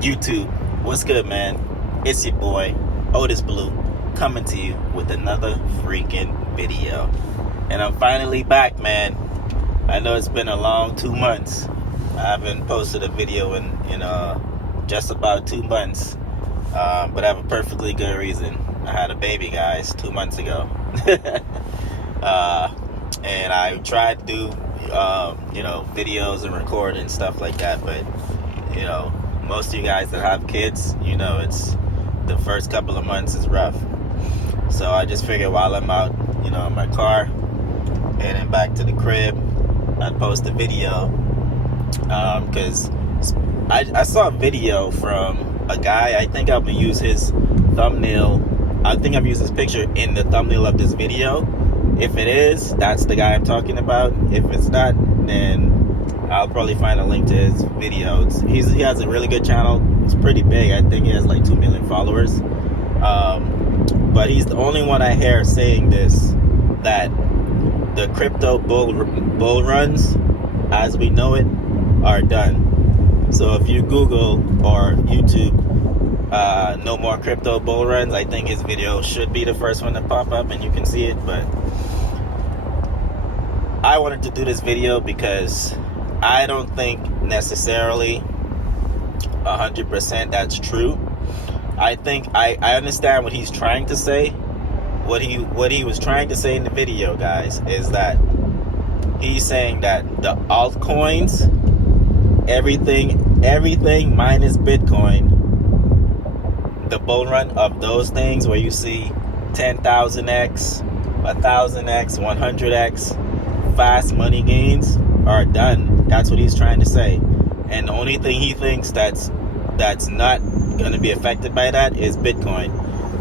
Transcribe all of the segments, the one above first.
YouTube, what's good, man? It's your boy, Otis Blue, coming to you with another freaking video. And I'm finally back, man. I know it's been a long 2 months. I haven't posted a video in just about 2 months. But I have a perfectly good reason. I had a baby, guys, 2 months ago. And I tried to do, videos and record and stuff like that, but, most of you guys that have kids, it's the first couple of months is rough. So I just figured while I'm out, in my car, heading back to the crib, I'd post a video, because I saw a video from a guy. I think I'm gonna use his thumbnail. I think I'm using his picture in the thumbnail of this video. If it is, that's the guy I'm talking about. If it's not, then I'll probably find a link to his video. He has a really good channel. It's pretty big. I think he has like 2 million followers. But he's the only one I hear saying this, that the crypto bull runs, as we know it, are done. So if you Google or YouTube, no more crypto bull runs, I think his video should be the first one to pop up and you can see it. But I wanted to do this video because I don't think necessarily 100% that's true. I think I understand what he's trying to say. What he was trying to say in the video, guys, is that he's saying that the altcoins, everything minus Bitcoin, the bull run of those things where you see 10,000x, 1,000x, 100x fast money gains are done. That's what he's trying to say. And the only thing he thinks that's not going to be affected by that is Bitcoin.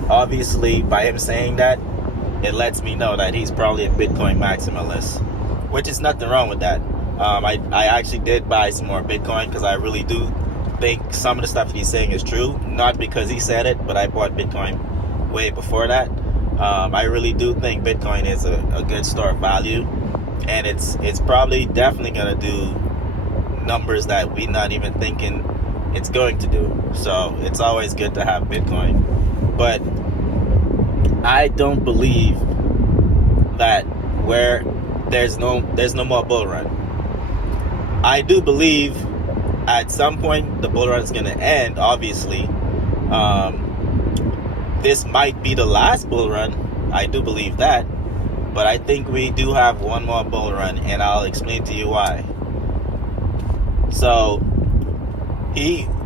Obviously, by him saying that, it lets me know that he's probably a Bitcoin maximalist, which is nothing wrong with that. I actually did buy some more Bitcoin because I really do think some of the stuff that he's saying is true. Not because he said it, but I bought Bitcoin way before that. I really do think Bitcoin is a good store of value, and it's probably definitely going to do numbers that we're not even thinking it's going to do. So it's always good to have Bitcoin. But I don't believe that where there's no more bull run. I do believe at some point the bull run is going to end, obviously. This might be the last bull run. I do believe that. But I think we do have one more bull run, and I'll explain to you why. So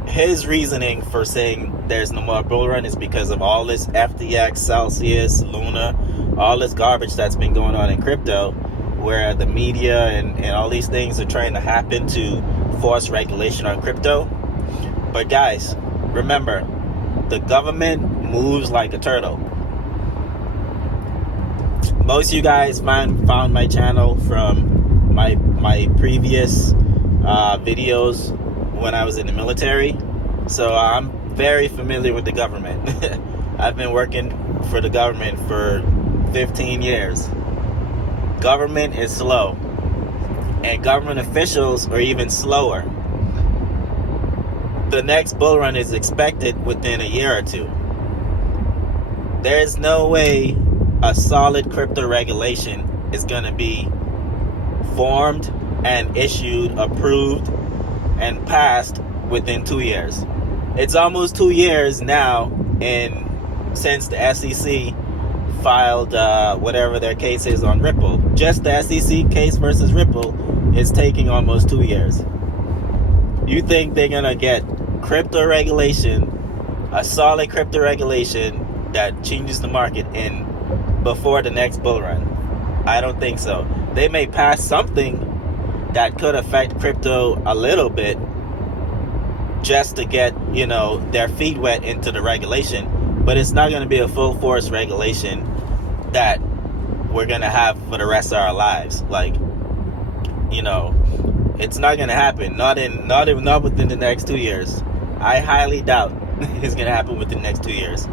his reasoning for saying there's no more bull run is because of all this FTX, Celsius, Luna, all this garbage that's been going on in crypto, where the media and all these things are trying to happen to force regulation on crypto. But guys, remember, the government moves like a turtle. Most of you guys found my channel from my previous videos when I was in the military, so I'm very familiar with the government. I've been working for the government for 15 years. Government is slow, and government officials are even slower. The next bull run is expected within a year or two. There's no way a solid crypto regulation is going to be formed and issued, approved, and passed within 2 years. It's almost 2 years now since the SEC filed whatever their case is on Ripple. Just the SEC case versus Ripple is taking almost 2 years. You think they're going to get crypto regulation, a solid crypto regulation that changes the market before the next bull run? I don't think so. They may pass something that could affect crypto a little bit just to get, their feet wet into the regulation, but it's not going to be a full force regulation that we're going to have for the rest of our lives. Like, it's not going to happen. Not within the next 2 years. I highly doubt it's going to happen within the next 2 years.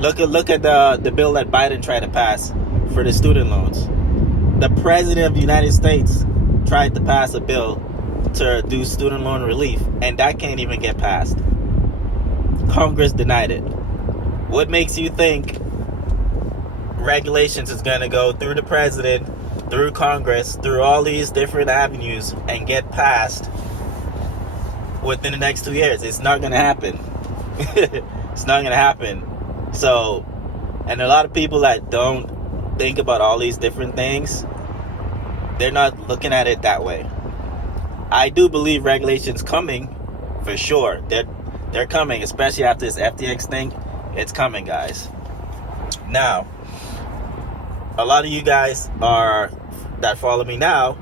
Look at the bill that Biden tried to pass for the student loans. The president of the United States tried to pass a bill to do student loan relief, and that can't even get passed. Congress denied it. What makes you think regulations is going to go through the president, through Congress, through all these different avenues and get passed within the next 2 years? It's not going to happen. It's not going to happen. So, and a lot of people that don't think about all these different things, they're not looking at it that way. I do believe regulations coming for sure. They're coming, especially after this FTX thing. It's coming, guys. Now, a lot of you guys that follow me now,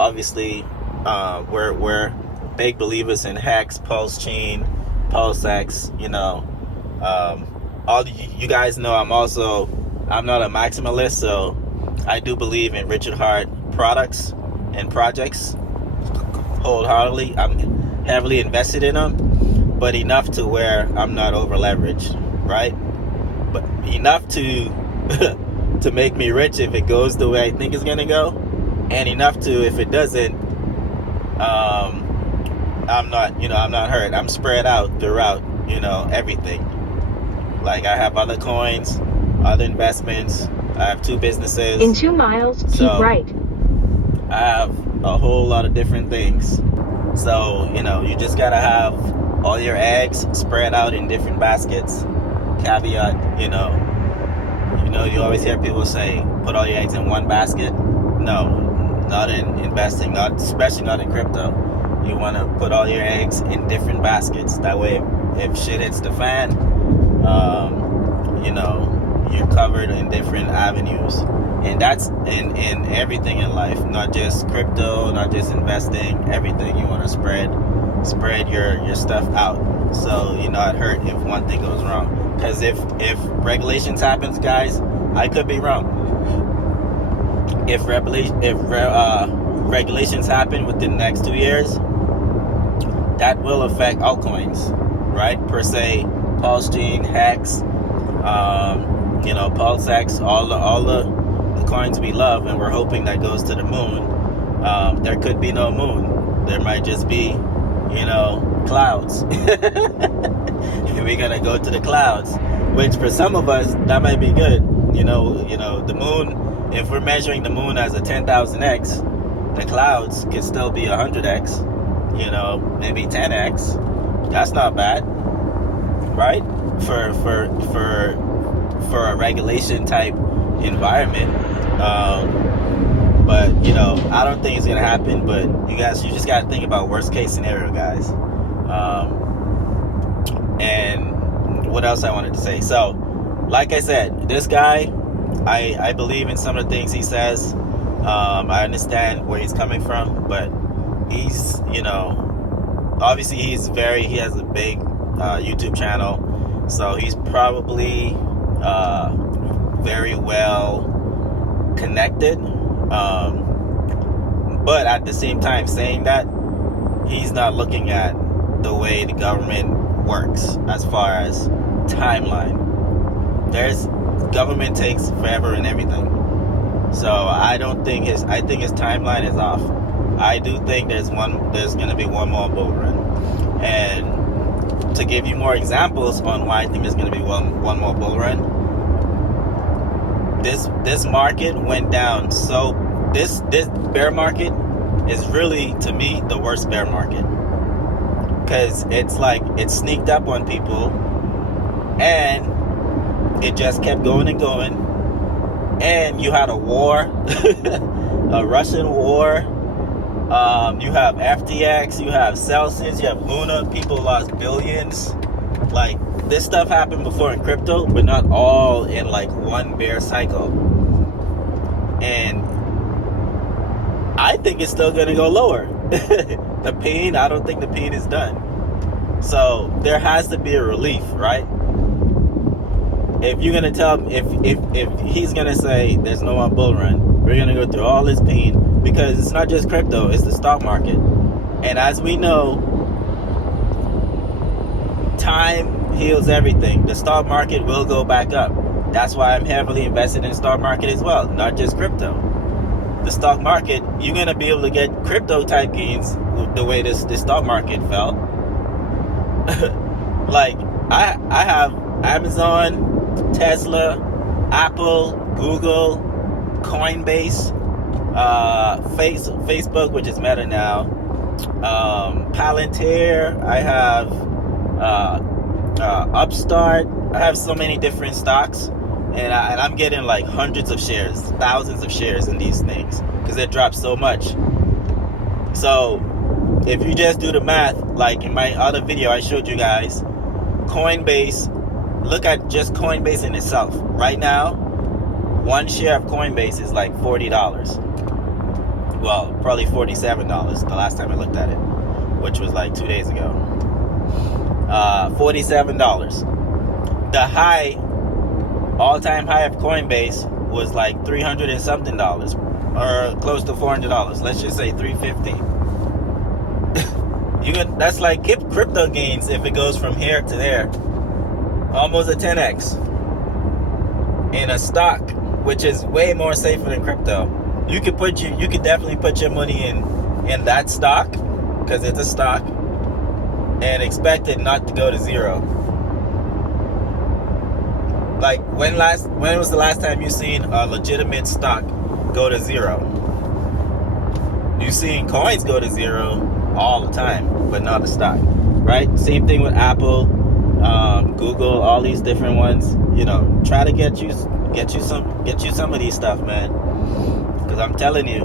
obviously, we're big believers in Hex, Pulsechain, PulseX. All you guys know I'm not a maximalist, so I do believe in Richard Hart products and projects wholeheartedly. I'm heavily invested in them, but enough to where I'm not over leveraged, right? But enough to to make me rich if it goes the way I think it's gonna go, and enough to, if it doesn't, I'm not hurt. I'm spread out throughout, everything. Like, I have other coins, other investments. I have 2 businesses. In 2 miles, keep right. I have a whole lot of different things. So, you just gotta have all your eggs spread out in different baskets. Caveat, you always hear people say, put all your eggs in one basket. No, not in investing, especially not in crypto. You want to put all your eggs in different baskets. That way, if shit hits the fan, you're covered in different avenues. And that's in everything in life, not just crypto, not just investing, everything. You want to spread your stuff out, so you're not hurt if one thing goes wrong. Because if regulations happens, guys, I could be wrong. If regulations happen within the next 2 years, that will affect altcoins, right? Per se, Pulsechain, Hex, PulseX, all the coins we love, and we're hoping that goes to the moon. There could be no moon. There might just be, clouds. We're gonna go to the clouds, which for some of us that might be good. The moon. If we're measuring the moon as a 10,000x, the clouds could still be 100x. Maybe 10x. That's not bad, right? For a regulation type environment. But I don't think it's gonna happen. But you just gotta think about worst case scenario, guys. And what else I wanted to say? So, like I said, this guy, I believe in some of the things he says. I understand where he's coming from, but he's, obviously he has a big YouTube channel, so he's probably very well connected. But at the same time, saying that, he's not looking at the way the government works as far as timeline. Government takes forever and everything. So I think his timeline is off. I do think there's going to be one more bull run. And to give you more examples on why I think there's going to be one more bull run, this market went down. So this bear market is really, to me, the worst bear market, because it's like it sneaked up on people and it just kept going and going. And you had a war, a Russian war. You have FTX, you have Celsius, you have Luna. People lost billions. Like, this stuff happened before in crypto, but not all in like one bear cycle. And I think it's still going to go lower. The pain, I don't think the pain is done. So there has to be a relief, right? If you're gonna tell him, if he's gonna say there's no more bull run, we're gonna go through all this pain, because it's not just crypto, it's the stock market. And as we know, time heals everything. The stock market will go back up. That's why I'm heavily invested in the stock market as well, not just crypto. The stock market, you're gonna be able to get crypto type gains the way this stock market fell. Like, I have Amazon, Tesla, Apple, Google, Coinbase, Facebook, which is Meta now, Palantir. I have Upstart. I have so many different stocks, and I'm getting like hundreds of shares, thousands of shares in these things because it drops so much. So if you just do the math, like in my other video I showed you guys, Coinbase, look at just Coinbase in itself. Right now, one share of Coinbase is like $40. Well, probably $47 the last time I looked at it, which was like 2 days ago. $47. The high, all-time high of Coinbase was like $300 and something dollars, or close to $400. Let's just say $350. That's like crypto gains if it goes from here to there. Almost a 10x in a stock, which is way more safer than crypto. You could definitely put your money in that stock because it's a stock and expect it not to go to zero. Like when was the last time you seen a legitimate stock go to zero? You've seen coins go to zero all the time, but not a stock, right? Same thing with Apple, Google, all these different ones. Try to get you some of these stuff, man. Because I'm telling you,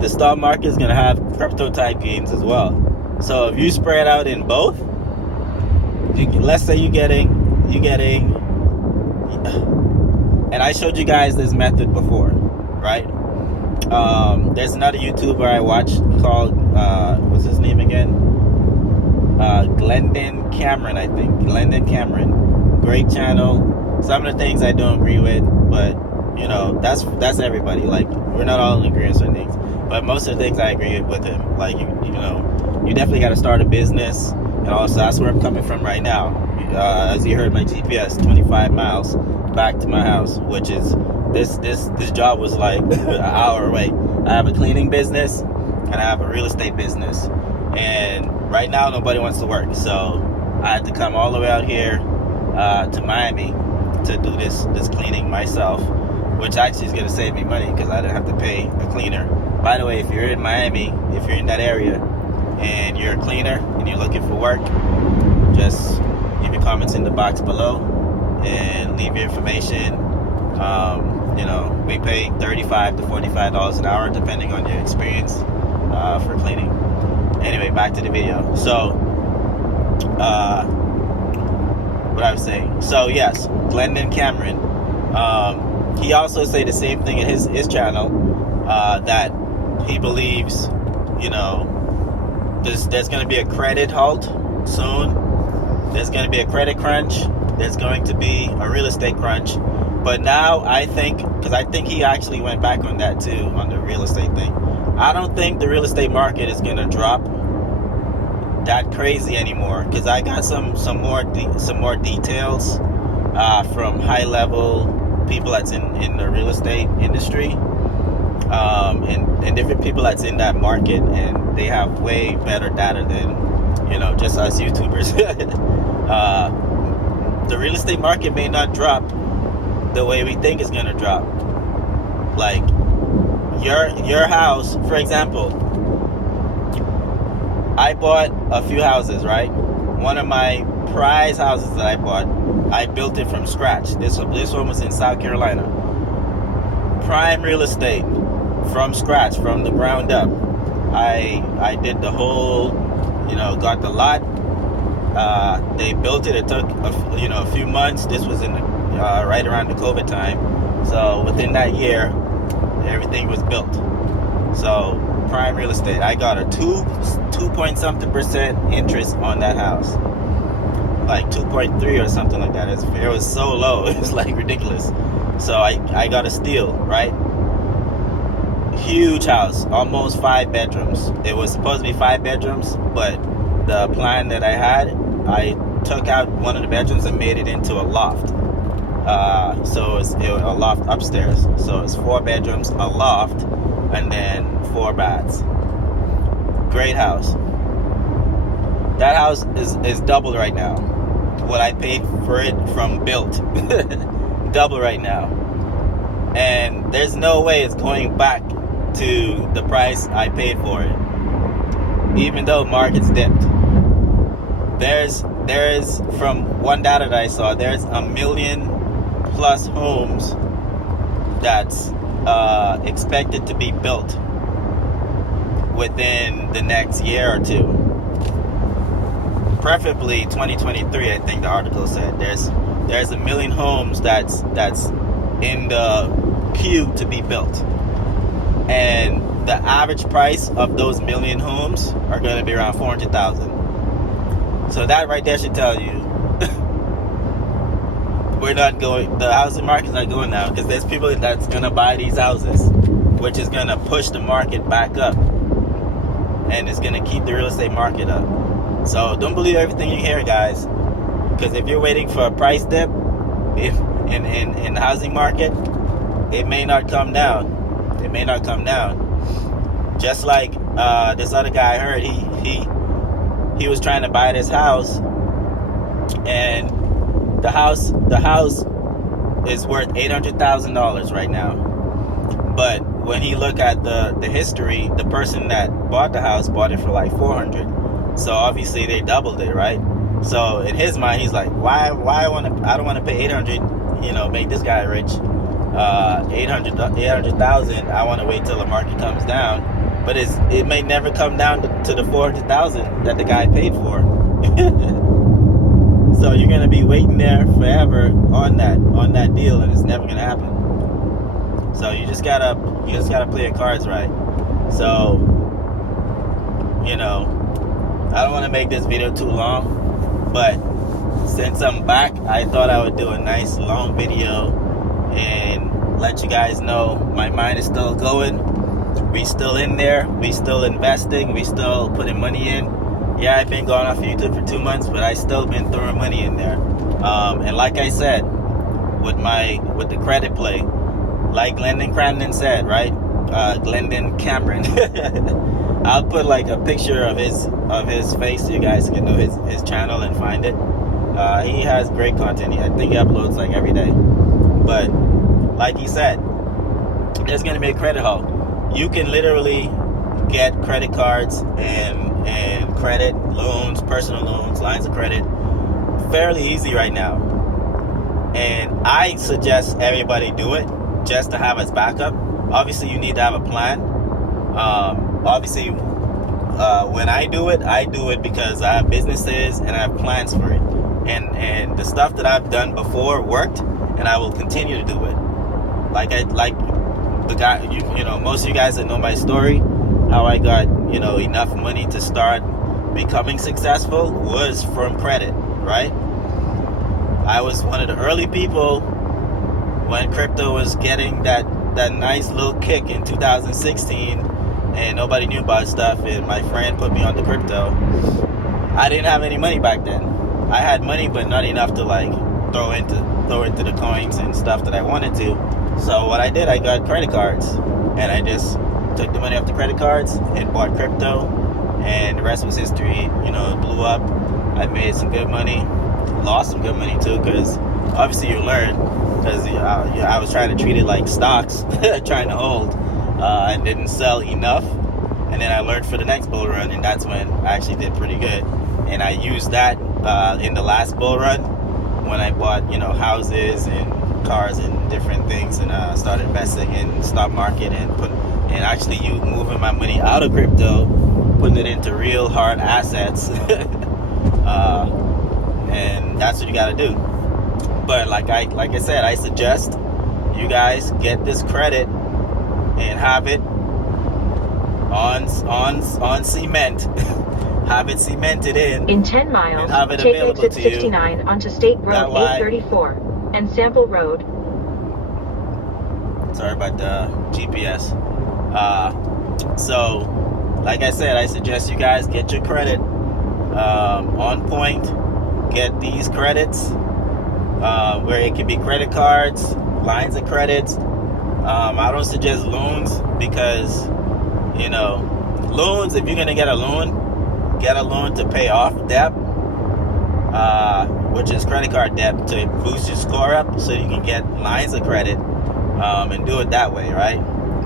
the stock market is gonna have crypto type gains as well. So if you spread out in both, let's say you're getting, and I showed you guys this method before, right? There's another YouTuber I watch called, what's his name again? Glendon Cameron, I think. Glendon Cameron. Great channel. Some of the things I don't agree with, but that's everybody. Like, we're not all in agreement on things, but most of the things I agree with him. Like, you definitely got to start a business, and also that's where I'm coming from right now. As you heard, my GPS, 25 miles back to my house, which is this job was like an hour away. I have a cleaning business and I have a real estate business, and right now nobody wants to work, so I had to come all the way out here to Miami to do this cleaning myself, which actually is going to save me money because I didn't have to pay a cleaner. By the way, if you're in Miami, if you're in that area and you're a cleaner and you're looking for work, just leave your comments in the box below and leave your information. We pay $35 to $45 an hour depending on your experience for cleaning. Anyway, back to the video. So what I was saying. So yes, Glendon Cameron. He also say the same thing in his channel, that he believes, there's going to be a credit halt soon. There's going to be a credit crunch. There's going to be a real estate crunch. But now I think he actually went back on that too, on the real estate thing. I don't think the real estate market is going to drop that crazy anymore, because I got some more details from high level people that's in the real estate industry, and different people that's in that market, and they have way better data than just us YouTubers. The real estate market may not drop the way we think it's gonna drop. Like your house, for example, I bought a few houses, right? One of my prize houses that I bought, I built it from scratch. This one was in South Carolina. Prime real estate, from scratch, from the ground up. I did the whole, got the lot. They built it. It took a few months. This was in right around the COVID time. So within that year, everything was built. So prime real estate. I got a 2 point something % interest on that house, like 2.3 or something like that. It was so low. It was like ridiculous. So I got a steal, right? Huge house, almost 5 bedrooms. It was supposed to be 5 bedrooms, but the plan that I had, I took out one of the bedrooms and made it into a loft. So it was a loft upstairs. So it's 4 bedrooms, a loft, and then 4 baths. Great house. That house is doubled right now. what I paid for it from built. Double right now. And there's no way it's going back to the price I paid for it, even though markets dipped. There's from one data that I saw, there's 1 million plus homes that's expected to be built within the next year or two. Preferably 2023, I think the article said. There's 1 million homes that's in the queue to be built. And the average price of those 1 million homes are going to be around $400,000. So that right there should tell you the housing market's not going now, because there's people that's going to buy these houses, which is going to push the market back up, and it's going to keep the real estate market up. So don't believe everything you hear, guys, because if you're waiting for a price dip in the housing market, it may not come down. It may not come down. Just like this other guy I heard, he was trying to buy this house, and the house is worth $800,000 right now. But when he looked at the history, the person that bought the house bought it for like $400,000. So obviously they doubled it, right? So in his mind, he's like, why I don't want to pay $800,000, make this guy rich. $800,000. I want to wait till the market comes down, but it may never come down to the $400,000 that the guy paid for. So you're gonna be waiting there forever on that deal, and it's never gonna happen. So you just gotta play your cards right. So I don't want to make this video too long, but since I'm back, I thought I would do a nice long video and let you guys know my mind is still going. We still in there. We still investing. We still putting money in. Yeah, I've been going off YouTube for 2 months, but I still been throwing money in there. And like I said, with the credit play, like Glendon Cramden said, right? Glendon Cameron. I'll put like a picture of his face so you guys can know his channel and find it. He has great content. I think he uploads like every day. But like he said, there's going to be a credit haul. You can literally get credit cards and credit loans, personal loans, lines of credit fairly easy right now. And I suggest everybody do it just to have as backup. Obviously, you need to have a plan. Obviously, when I do it because I have businesses and I have plans for it. And the stuff that I've done before worked, and I will continue to do it. Like the guy, most of you guys that know my story, how I got, enough money to start becoming successful was from credit, right? I was one of the early people when crypto was getting that nice little kick in 2016, and nobody knew about stuff, and my friend put me on the crypto. I didn't have any money back then. I had money, but not enough to like throw into the coins and stuff that I wanted to. So what I did, I got credit cards, and I just took the money off the credit cards and bought crypto, and the rest was history. It blew up. I made some good money, lost some good money too, because obviously you learn. Because I was trying to treat it like stocks, trying to hold, and didn't sell enough. And then I learned for the next bull run, and that's when I actually did pretty good. And I used that in the last bull run when I bought, houses and cars and different things, and started investing in stock market and actually moving my money out of crypto, putting it into real hard assets. And that's what you got to do. But like I said, I suggest you guys get this credit and have it on cement. Have it cemented in 10 miles, and have it take available exit to you. 69 onto State Road 834 and Sample Road. Sorry about the GPS. So, like I said, I suggest you guys get your credit on point. Get these credits where it can be credit cards, lines of credits. I don't suggest loans because, loans, if you're going to get a loan to pay off debt. which is credit card debt, to boost your score up so you can get lines of credit, and do it that way, right?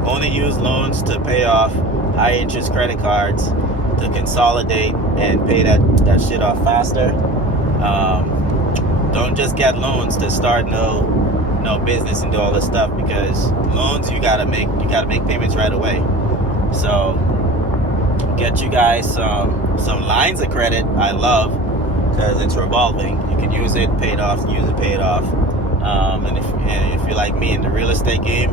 Only use loans to pay off high interest credit cards, to consolidate and pay that shit off faster. Don't just get loans to start no business and do all this stuff, because loans you gotta make payments right away. So get you guys some lines of credit. I love, because it's revolving. You can use it, pay it off, use it, pay it off. And if you're like me in the real estate game,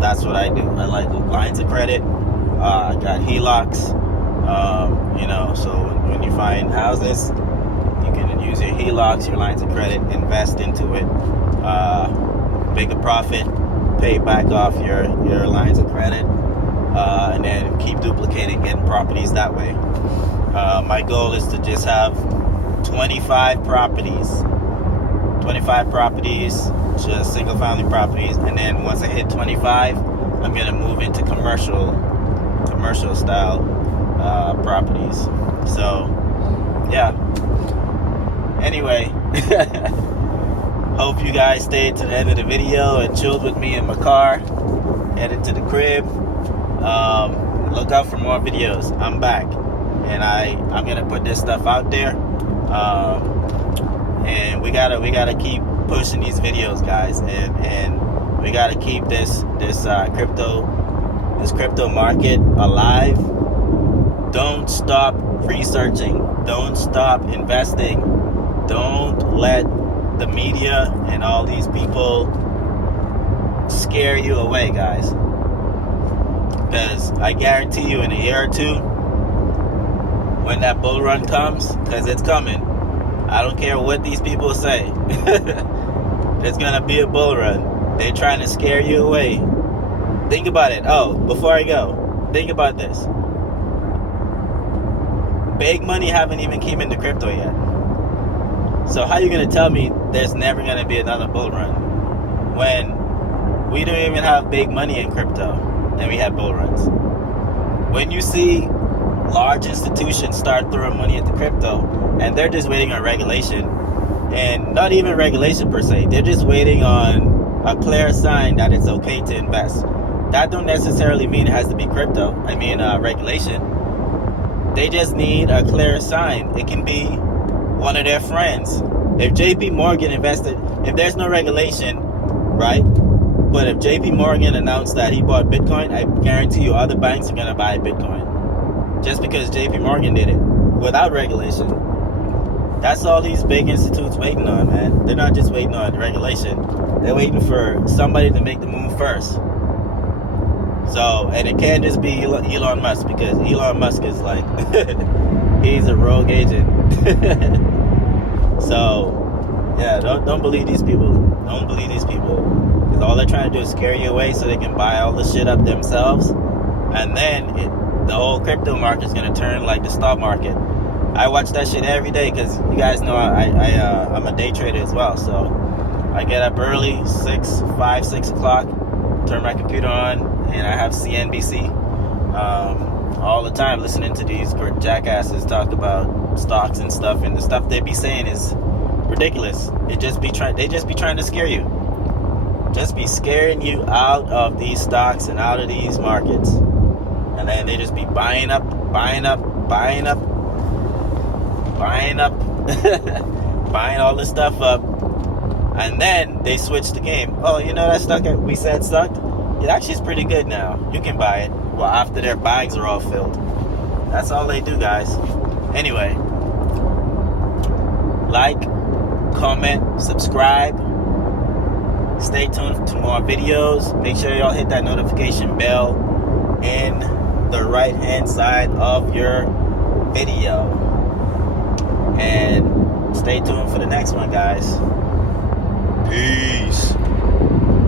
that's what I do. I like lines of credit. I got HELOCs. So when you find houses, you can use your HELOCs, your lines of credit, invest into it, make a profit, pay back off your lines of credit, and then keep duplicating, getting properties that way. My goal is to just have 25 properties, just single family properties, and then once I hit 25, I'm gonna move into commercial style properties. So yeah, anyway, hope you guys stayed to the end of the video and chilled with me in my car, headed to the crib. Look out for more videos. I'm back, and I'm gonna put this stuff out there, and we gotta keep pushing these videos, guys, and we gotta keep this crypto market alive. Don't stop researching. Don't stop investing. Don't let the media and all these people scare you away, guys. Because I guarantee you, in a year or two, when that bull run comes, because it's coming, I don't care what these people say, there's gonna be a bull run. They're trying to scare you away. Think about it. Oh, before I go, think about this. Big money haven't even came into crypto yet. So how are you going to tell me there's never going to be another bull run when we don't even have big money in crypto and we have bull runs? When you see large institutions start throwing money into crypto, and they're just waiting on regulation, and not even regulation per se, they're just waiting on a clear sign that it's okay to invest. That don't necessarily mean it has to be crypto. Regulation. They just need a clear sign. It can be one of their friends. If JP Morgan invested, if there's no regulation, right? But if JP Morgan announced that he bought Bitcoin, I guarantee you other banks are going to buy Bitcoin. Just because JP Morgan did it without regulation. That's all these big institutes waiting on, man. They're not just waiting on regulation. They're waiting for somebody to make the move first. So, and it can't just be Elon Musk, because Elon Musk is like, he's a rogue agent. So, yeah, don't believe these people. Don't believe these people. Because all they're trying to do is scare you away so they can buy all the shit up themselves. And then the whole crypto market's going to turn like the stock market. I watch that shit every day, because you guys know I'm a day trader as well. So, I get up early, 6 o'clock, turn my computer on, and I have CNBC all the time, listening to these jackasses talk about stocks and stuff, and the stuff they be saying is ridiculous. They just be trying to scare you, just be scaring you out of these stocks and out of these markets, and then they just be buying up, buying all this stuff up, and then they switch the game. Oh, you know that stock we said sucked? It actually is pretty good now. You can buy it. Well, after their bags are all filled. That's all they do, guys. Anyway, like, comment, subscribe. Stay tuned to more videos. Make sure y'all hit that notification bell in the right hand side of your video. And stay tuned for the next one, guys. Peace.